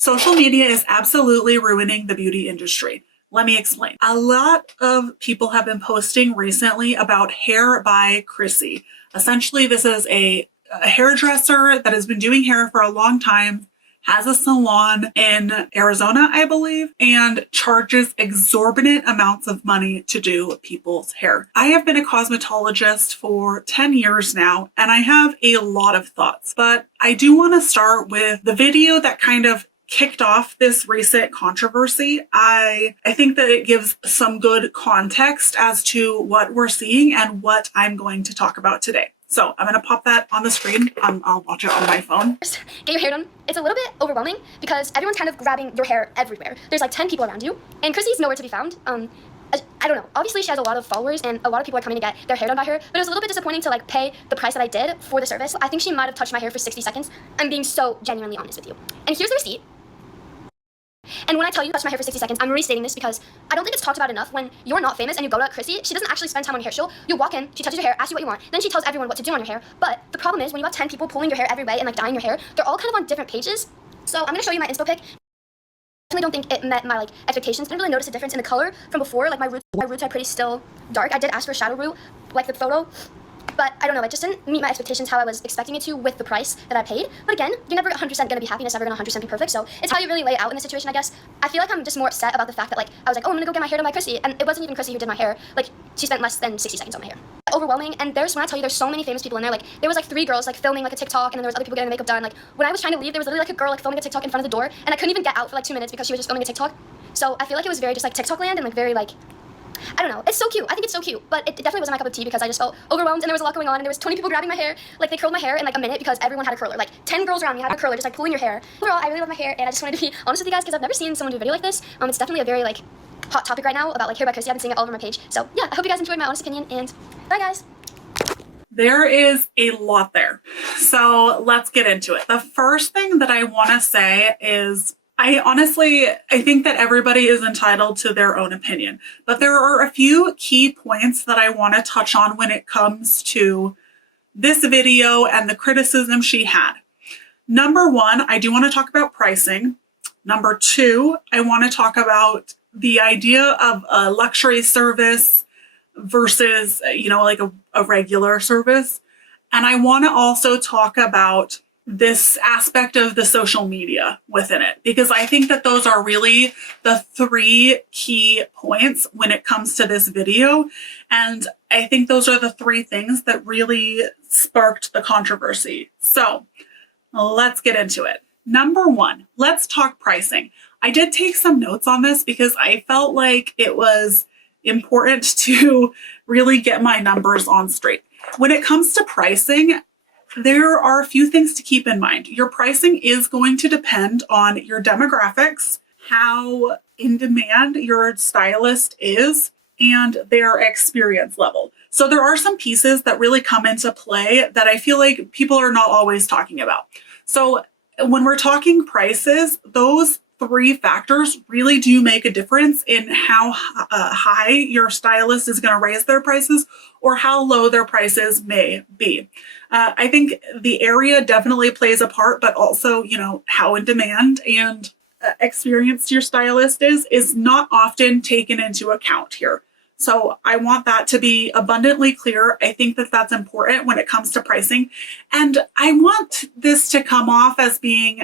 Social media is absolutely ruining the beauty industry. Let me explain. A lot of people have been posting recently about Hair by Chrissy. Essentially, this is a hairdresser that has been doing hair for a long time, has a salon in Arizona, I believe, and charges exorbitant amounts of money to do people's hair. I have been a cosmetologist for 10 years now, and I have a lot of thoughts, but I do want to start with the video that kind of kicked off this recent controversy. I think that it gives some good context as to what we're seeing and what I'm going to talk about today. So I'm going to pop that on the screen. I'll watch it on my phone. Get your hair done. It's a little bit overwhelming because everyone's kind of grabbing your hair everywhere. There's like 10 people around you, and Chrissy's nowhere to be found. I don't know. Obviously, she has a lot of followers, and a lot of people are coming to get their hair done by her, but it was a little bit disappointing to like pay the price that I did for the service. I think she might have touched my hair for 60 seconds. I'm being so genuinely honest with you. And here's the receipt. And when I tell you to touch my hair for 60 seconds, I'm restating this because I don't think it's talked about enough. When you're not famous and you go to Chrissy, she doesn't actually spend time on your hair. You walk in, she touches your hair, asks you what you want, then she tells everyone what to do on your hair. But the problem is when you have 10 people pulling your hair every way and like dyeing your hair, they're all kind of on different pages. So I'm going to show you my inspo pic. I definitely don't think it met my like expectations. I didn't really notice a difference in the color from before. Like my roots are pretty still dark. I did ask for a shadow root like the photo, but I don't know, it just didn't meet my expectations how I was expecting it to with the price that I paid. But again, you're never 100% going to be happy, and it's never going to 100% be perfect, so it's how you really lay it out in the situation, I guess. I feel like I'm just more upset about the fact that like, I was like, oh, I'm going to go get my hair done by Chrissy, and it wasn't even Chrissy who did my hair. Like, she spent less than 60 seconds on my hair. Overwhelming, and when I tell you there's so many famous people in there, like, there was like 3 girls like filming like a TikTok, and then there was other people getting their makeup done. Like, when I was trying to leave, there was literally like a girl like filming a TikTok in front of the door, and I couldn't even get out for like 2 minutes because she was just filming a TikTok. So I feel like it was very just like TikTok land and like very like, I don't know, it's so cute. I think it's so cute, but it definitely wasn't my cup of tea because I just felt overwhelmed, and there was a lot going on, and there was 20 people grabbing my hair. Like, they curled my hair in like a minute because everyone had a curler. Like 10 girls around me had a curler just like pulling your hair. Overall, I really love my hair, and I just wanted to be honest with you guys because I've never seen someone do a video like this. It's definitely a very like hot topic right now about like hair by Chrissy. I've been seeing it all over my page. So yeah, I hope you guys enjoyed my honest opinion, and bye guys. There is a lot there. So let's get into it. The first thing that I want to say is I think that everybody is entitled to their own opinion, but there are a few key points that I want to touch on when it comes to this video and the criticism she had. Number 1, I do want to talk about pricing. Number 2, I want to talk about the idea of a luxury service versus, like a regular service. And I want to also talk about this aspect of the social media within it, because I think that those are really the 3 key points when it comes to this video. And I think those are the 3 things that really sparked the controversy. So let's get into it. Number 1, let's talk pricing. I did take some notes on this because I felt like it was important to really get my numbers on straight. When it comes to pricing, there are a few things to keep in mind. Your pricing is going to depend on your demographics, how in demand your stylist is, and their experience level. So there are some pieces that really come into play that I feel like people are not always talking about. So when we're talking prices, those 3 factors really do make a difference in how high your stylist is going to raise their prices or how low their prices may be. I think the area definitely plays a part, but also, how in demand and experienced your stylist is not often taken into account here. So I want that to be abundantly clear. I think that that's important when it comes to pricing. And I want this to come off as being,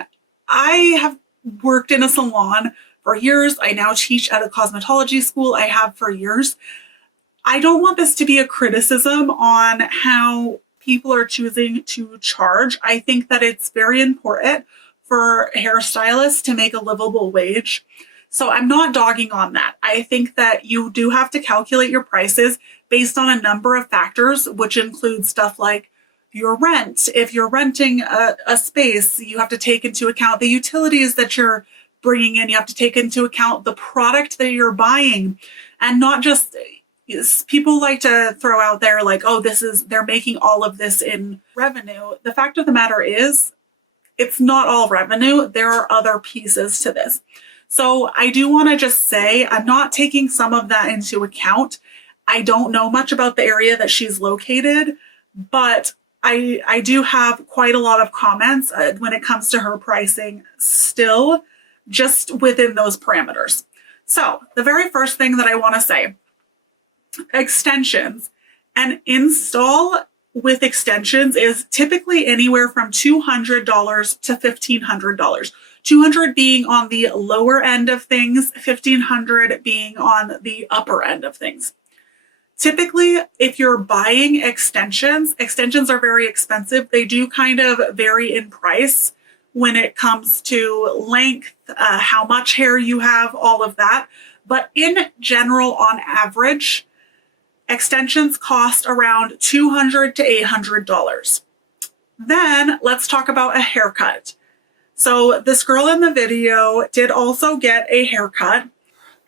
I have worked in a salon for years. I now teach at a cosmetology school. I have for years. I don't want this to be a criticism on how people are choosing to charge. I think that it's very important for hairstylists to make a livable wage. So I'm not dogging on that. I think that you do have to calculate your prices based on a number of factors, which include stuff like your rent. If you're renting a space, you have to take into account the utilities that you're bringing in. You have to take into account the product that you're buying, and not just, people like to throw out there like, oh, they're making all of this in revenue. The fact of the matter is, it's not all revenue. There are other pieces to this. So I do want to just say, I'm not taking some of that into account. I don't know much about the area that she's located, but I do have quite a lot of comments when it comes to her pricing still. just within those parameters. So the very first thing that I want to say, extensions. An install with extensions is typically anywhere from $200 to $1,500. 200 being on the lower end of things, 1,500 being on the upper end of things. Typically, if you're buying extensions are very expensive. They do kind of vary in price when it comes to length, how much hair you have, all of that. But in general, on average, extensions cost around $200 to $800. Then let's talk about a haircut. So this girl in the video did also get a haircut.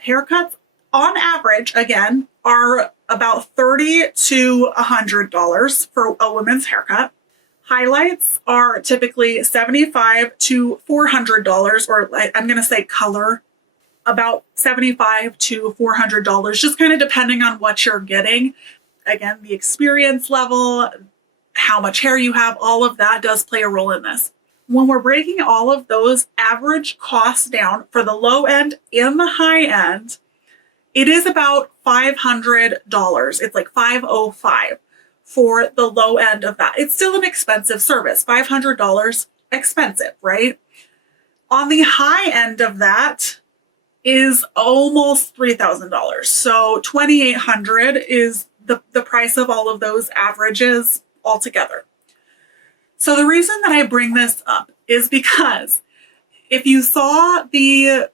Haircuts on average, again, are about $30 to $100 for a woman's haircut. Highlights are typically $75 to $400, or I'm going to say color, about $75 to $400, just kind of depending on what you're getting. Again, the experience level, how much hair you have, all of that does play a role in this. When we're breaking all of those average costs down for the low end and the high end, it is about $500. It's like $505 for the low end of that. It's still an expensive service. $500, expensive, right? On the high end of that is almost $3,000. So $2,800 is the price of all of those averages altogether. So the reason that I bring this up is because if you saw the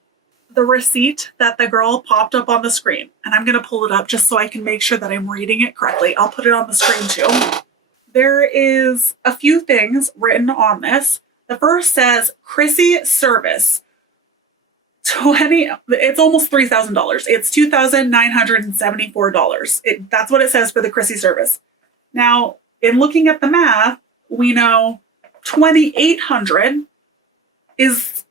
receipt that the girl popped up on the screen, and I'm going to pull it up just so I can make sure that I'm reading it correctly. I'll put it on the screen too. There is a few things written on this. The first says Chrissy service. It's almost $3,000. It's $2,974. That's what it says for the Chrissy service. Now, in looking at the math, we know $2,800 is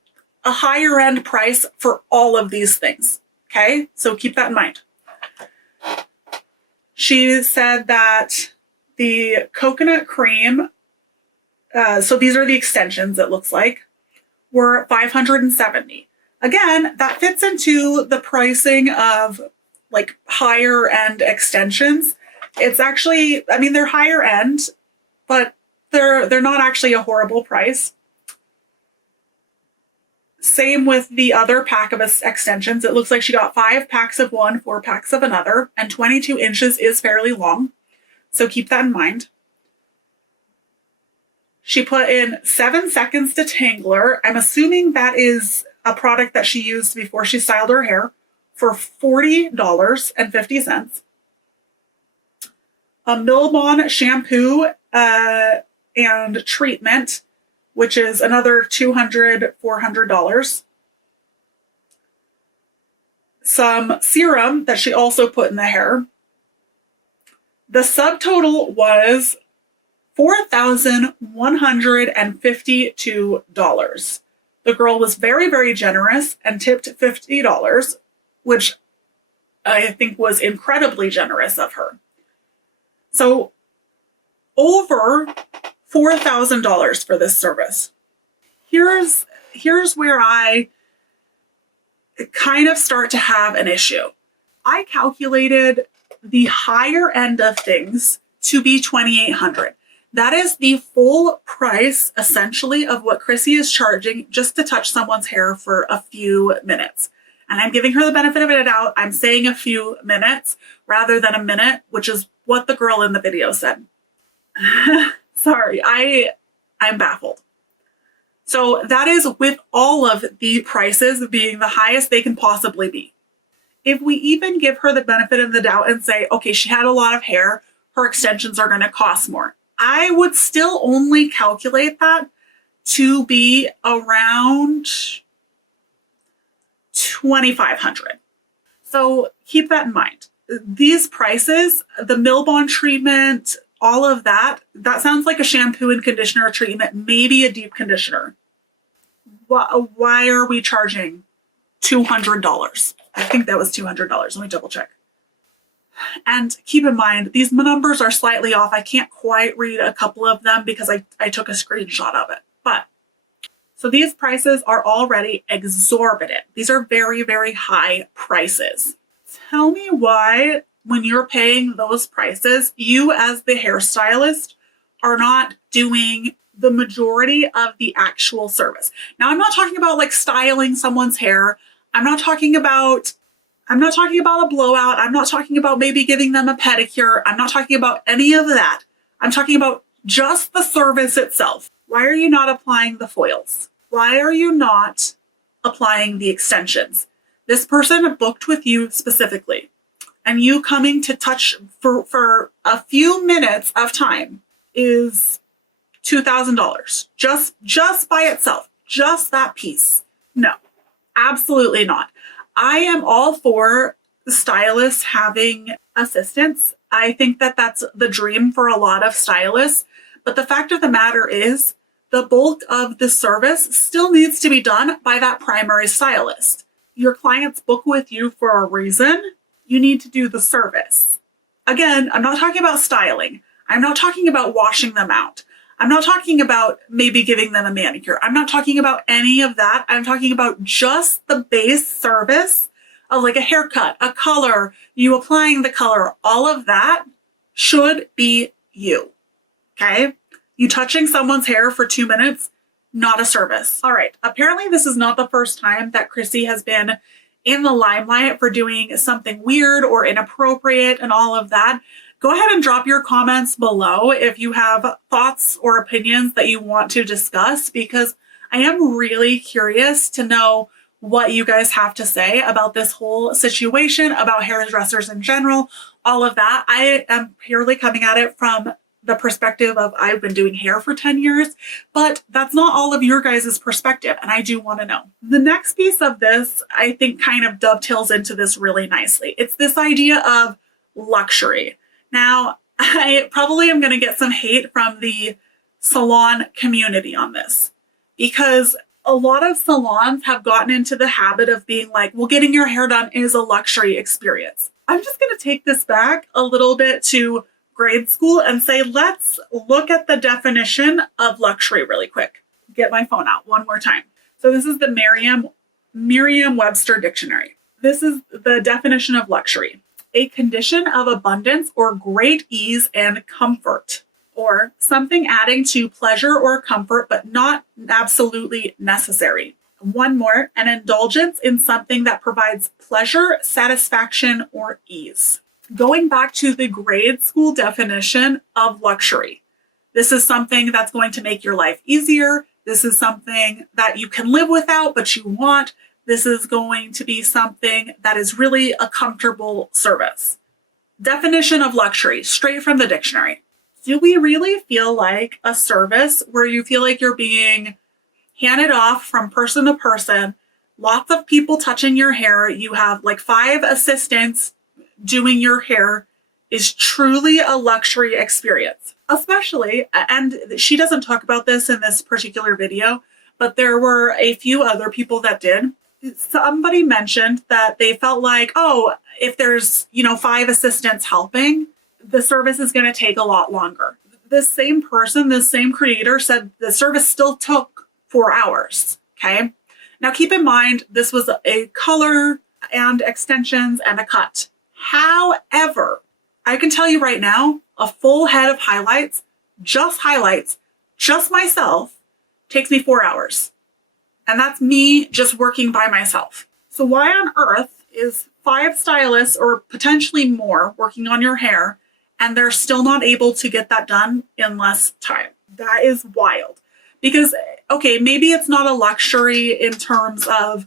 a higher end price for all of these things. Okay, so keep that in mind. She said that the coconut cream, so these are the extensions, it looks like, were $570. Again, that fits into the pricing of like higher end extensions. It's actually, I mean, they're higher end, but they're not actually a horrible price. Same with the other pack of extensions. It looks like she got 5 packs of one, 4 packs of another, and 22 inches is fairly long. So keep that in mind. She put in 7 seconds detangler. I'm assuming that is a product that she used before she styled her hair, for $40.50. A Milbon shampoo and treatment, which is another $200, $400. Some serum that she also put in the hair. The subtotal was $4,152. The girl was very, very generous and tipped $50, which I think was incredibly generous of her. So over $4,000 for this service. Here's where I kind of start to have an issue. I calculated the higher end of things to be $2,800. That is the full price, essentially, of what Chrissy is charging just to touch someone's hair for a few minutes. And I'm giving her the benefit of the doubt. I'm saying a few minutes rather than a minute, which is what the girl in the video said. Sorry, I'm baffled. So that is with all of the prices being the highest they can possibly be. If we even give her the benefit of the doubt and say, okay, she had a lot of hair, her extensions are going to cost more, I would still only calculate that to be around $2,500. So keep that in mind. These prices, the Milbon treatment, all of that, that sounds like a shampoo and conditioner treatment, maybe a deep conditioner. Why are we charging $200? I think that was $200. Let me double check. And keep in mind, these numbers are slightly off. I can't quite read a couple of them because I took a screenshot of it. But So these prices are already exorbitant. These are very, very high prices. Tell me why, when you're paying those prices, you as the hairstylist are not doing the majority of the actual service. Now, I'm not talking about like styling someone's hair. I'm not talking about a blowout. I'm not talking about maybe giving them a pedicure. I'm not talking about any of that. I'm talking about just the service itself. Why are you not applying the foils? Why are you not applying the extensions? This person booked with you specifically, and you coming to touch for a few minutes of time is $2,000 just by itself, just that piece. No, absolutely not. I am all for stylists having assistants. I think that that's the dream for a lot of stylists. But the fact of the matter is, the bulk of the service still needs to be done by that primary stylist. Your clients book with you for a reason. You need to do the service. Again, I'm not talking about styling. I'm not talking about washing them out. I'm not talking about maybe giving them a manicure. I'm not talking about any of that. I'm talking about just the base service of like a haircut, a color, you applying the color. All of that should be you. Okay? You touching someone's hair for 2 minutes, not a service. All right. Apparently this is not the first time that Chrissy has been in the limelight for doing something weird or inappropriate and all of that. Go ahead and drop your comments below if you have thoughts or opinions that you want to discuss, because I am really curious to know what you guys have to say about this whole situation, about hairdressers in general, all of that. I am purely coming at it from the perspective of I've been doing hair for 10 years, but that's not all of your guys' perspective, and I do want to know. The next piece of this, I think, kind of dovetails into this really nicely. It's this idea of luxury. Now, I probably am going to get some hate from the salon community on this, because a lot of salons have gotten into the habit of being like, well, getting your hair done is a luxury experience. I'm just going to take this back a little bit to grade school and say, let's look at the definition of luxury really quick. Get my phone out one more time. So this is the Merriam-Webster dictionary. This is the definition of luxury: a condition of abundance or great ease and comfort, or something adding to pleasure or comfort, but not absolutely necessary. One more: an indulgence in something that provides pleasure, satisfaction, or ease. Going back to the grade school definition of luxury, this is something that's going to make your life easier. This is something that you can live without, but you want. This is going to be something that is really a comfortable service. Definition of luxury, straight from the dictionary. Do we really feel like a service where you feel like you're being handed off from person to person, lots of people touching your hair, you have like 5 assistants doing your hair, is truly a luxury experience? Especially, and she doesn't talk about this in this particular video, but there were a few other people that did. Somebody mentioned that they felt like, oh, if there's, 5 assistants helping, the service is going to take a lot longer. This same person, this same creator said the service still took 4 hours. Okay. Now keep in mind, this was a color and extensions and a cut. However, I can tell you right now, a full head of highlights, just myself, takes me 4 hours. And that's me just working by myself. So why on earth is 5 stylists or potentially more working on your hair and they're still not able to get that done in less time? That is wild. Because, okay, maybe it's not a luxury in terms of,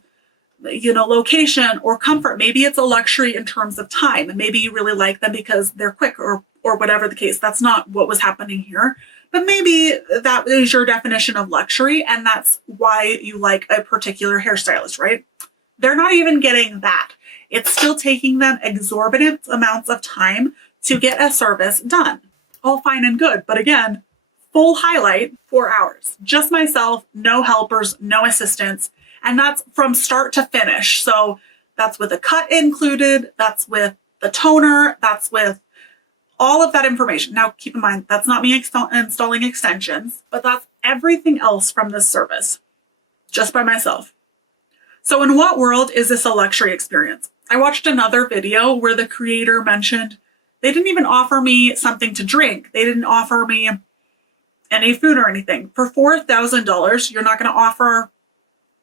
location or comfort. Maybe it's a luxury in terms of time. And maybe you really like them because they're quick or whatever the case. That's not what was happening here. But maybe that is your definition of luxury, and that's why you like a particular hairstylist, right? They're not even getting that. It's still taking them exorbitant amounts of time to get a service done. All fine and good. But again, full highlight, 4 hours. Just myself, no helpers, no assistants. And that's from start to finish. So that's with a cut included. That's with the toner. That's with all of that information. Now, keep in mind, that's not me installing extensions, but that's everything else from this service. just by myself. So in what world is this a luxury experience? I watched another video where the creator mentioned they didn't even offer me something to drink. They didn't offer me any food or anything. For $4,000, you're not going to offer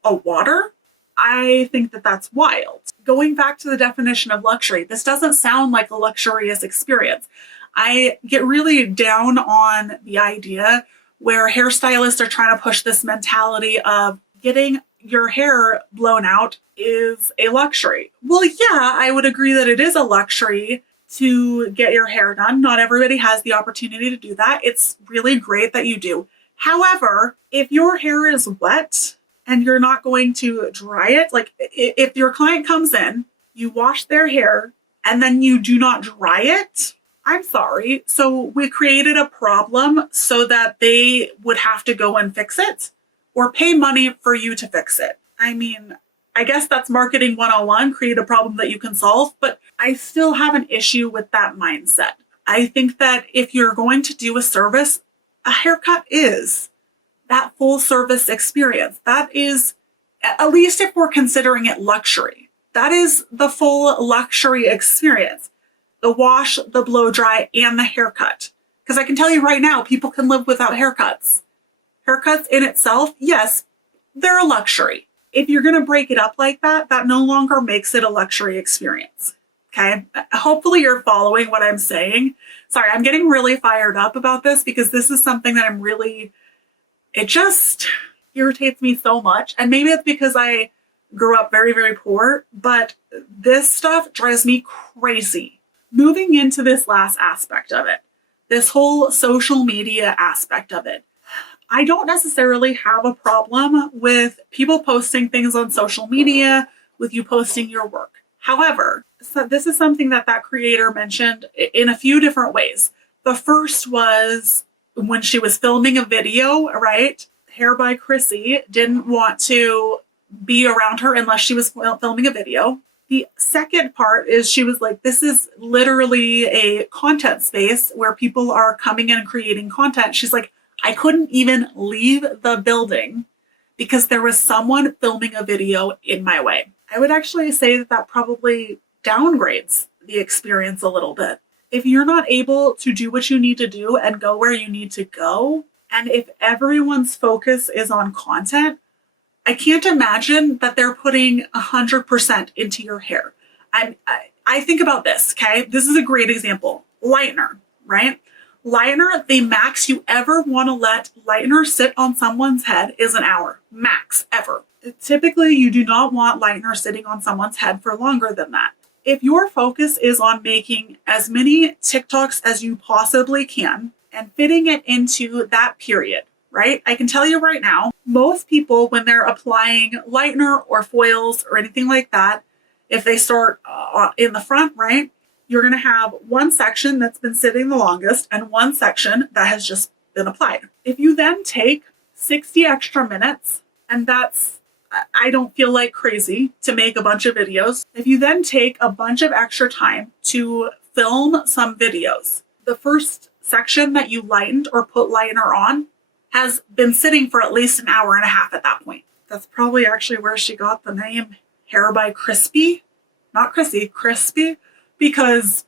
a water? I think that that's wild. Going back to the definition of luxury, this doesn't sound like a luxurious experience. I get really down on the idea where hairstylists are trying to push this mentality of getting your hair blown out is a luxury. Well, yeah, I would agree that it is a luxury to get your hair done. Not everybody has the opportunity to do that. It's really great that you do. However, if your hair is wet and you're not going to dry it, like if your client comes in, you wash their hair and then you do not dry it, I'm sorry. So we created a problem so that they would have to go and fix it or pay money for you to fix it. I mean, I guess that's marketing 101, create a problem that you can solve, but I still have an issue with that mindset. I think that if you're going to do a service, a haircut is that full service experience. That is, at least if we're considering it luxury, that is the full luxury experience. The wash, the blow dry, and the haircut. Because I can tell you right now, people can live without haircuts. Haircuts in itself, yes, they're a luxury. If you're going to break it up like that, that no longer makes it a luxury experience. Okay? Hopefully you're following what I'm saying. Sorry, I'm getting really fired up about this because this is something that it just irritates me so much. And maybe it's because I grew up very, very poor, but this stuff drives me crazy. Moving into this last aspect of it, this whole social media aspect of it, I don't necessarily have a problem with people posting things on social media, with you posting your work. However, so this is something that creator mentioned in a few different ways. The first was when she was filming a video, right? Hair by Chrissy didn't want to be around her unless she was filming a video. The second part is she was like, this is literally a content space where people are coming in and creating content. She's like, I couldn't even leave the building because there was someone filming a video in my way. I would actually say that probably downgrades the experience a little bit. If you're not able to do what you need to do and go where you need to go, and if everyone's focus is on content, I can't imagine that they're putting 100% into your hair. I think about this, okay? This is a great example. Lightener, right? Lightener, the max you ever want to let lightener sit on someone's head is an hour. Max, ever. Typically, you do not want lightener sitting on someone's head for longer than that. If your focus is on making as many TikToks as you possibly can and fitting it into that period, right? I can tell you right now, most people, when they're applying lightener or foils or anything like that, if they start in the front, right, you're going to have one section that's been sitting the longest and one section that has just been applied. If you then take 60 extra minutes, and I don't feel like crazy to make a bunch of videos. If you then take a bunch of extra time to film some videos, the first section that you lightened or put lightener on has been sitting for at least an hour and a half at that point. That's probably actually where she got the name Hair by Crispy. Not Chrissy, Crispy, because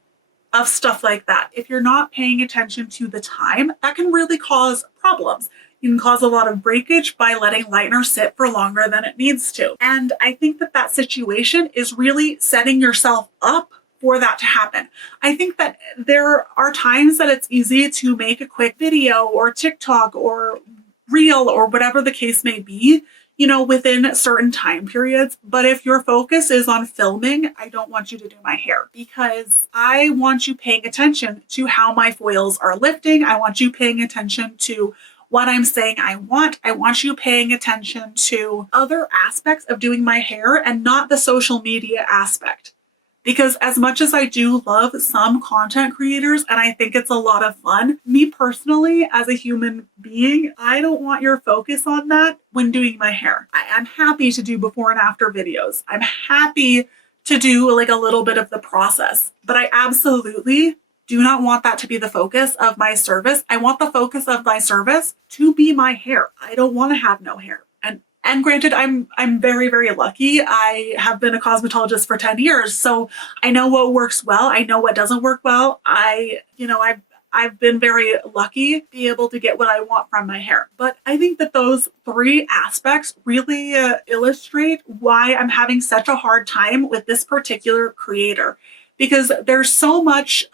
of stuff like that. If you're not paying attention to the time, that can really cause problems. You can cause a lot of breakage by letting lightener sit for longer than it needs to. And I think that situation is really setting yourself up for that to happen. I think that there are times that it's easy to make a quick video or TikTok or reel or whatever the case may be, within certain time periods. But if your focus is on filming, I don't want you to do my hair because I want you paying attention to how my foils are lifting. I want you paying attention to what I'm saying I want you paying attention to other aspects of doing my hair and not the social media aspect. Because as much as I do love some content creators and I think it's a lot of fun, me personally, as a human being, I don't want your focus on that when doing my hair. I'm happy to do before and after videos. I'm happy to do like a little bit of the process, but I absolutely do not want that to be the focus of my service. I want the focus of my service to be my hair. I don't want to have no hair. And And granted, I'm very, very lucky. I have been a cosmetologist for 10 years, so I know what works well. I know what doesn't work well. I've been very lucky to be able to get what I want from my hair. But I think that those three aspects really illustrate why I'm having such a hard time with this particular creator. Because there's so much,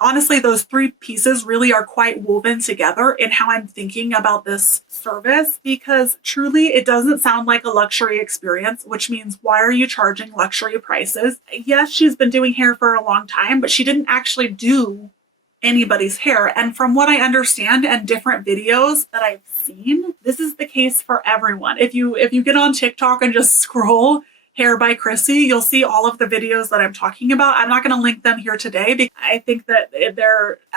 honestly, those three pieces really are quite woven together in how I'm thinking about this service, because truly it doesn't sound like a luxury experience, which means why are you charging luxury prices? Yes, she's been doing hair for a long time, but she didn't actually do anybody's hair. And from what I understand and different videos that I've seen, this is the case for everyone. If you get on TikTok and just scroll Hair by Chrissy, you'll see all of the videos that I'm talking about. I'm not going to link them here today because I think that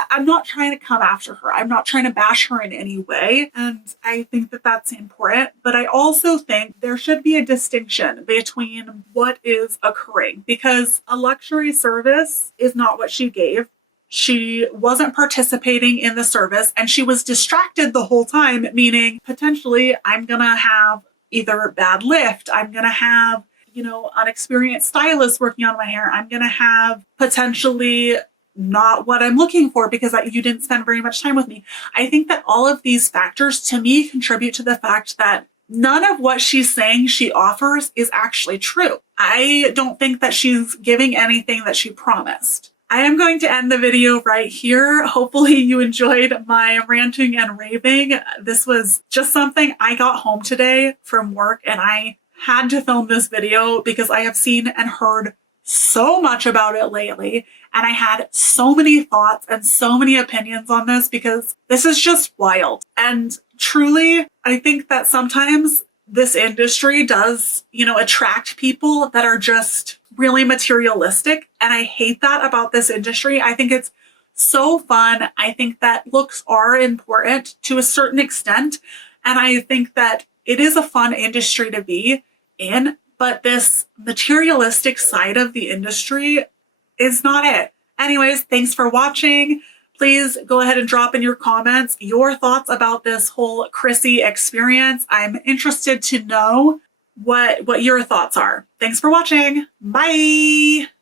I'm not trying to come after her. I'm not trying to bash her in any way. And I think that that's important. But I also think there should be a distinction between what is occurring, because a luxury service is not what she gave. She wasn't participating in the service and she was distracted the whole time, meaning potentially I'm going to have either bad lift, I'm going to have unexperienced stylists working on my hair. I'm going to have potentially not what I'm looking for because you didn't spend very much time with me. I think that all of these factors to me contribute to the fact that none of what she's saying she offers is actually true. I don't think that she's giving anything that she promised. I am going to end the video right here. Hopefully you enjoyed my ranting and raving. This was just something I got home today from work and I had to film this video because I have seen and heard so much about it lately. And I had so many thoughts and so many opinions on this because this is just wild. And truly, I think that sometimes this industry does, attract people that are just really materialistic. And I hate that about this industry. I think it's so fun. I think that looks are important to a certain extent. And I think that it is a fun industry to be in, but this materialistic side of the industry is not it. Anyways, thanks for watching. Please go ahead and drop in your comments your thoughts about this whole Chrissy experience. I'm interested to know what your thoughts are. Thanks for watching. Bye.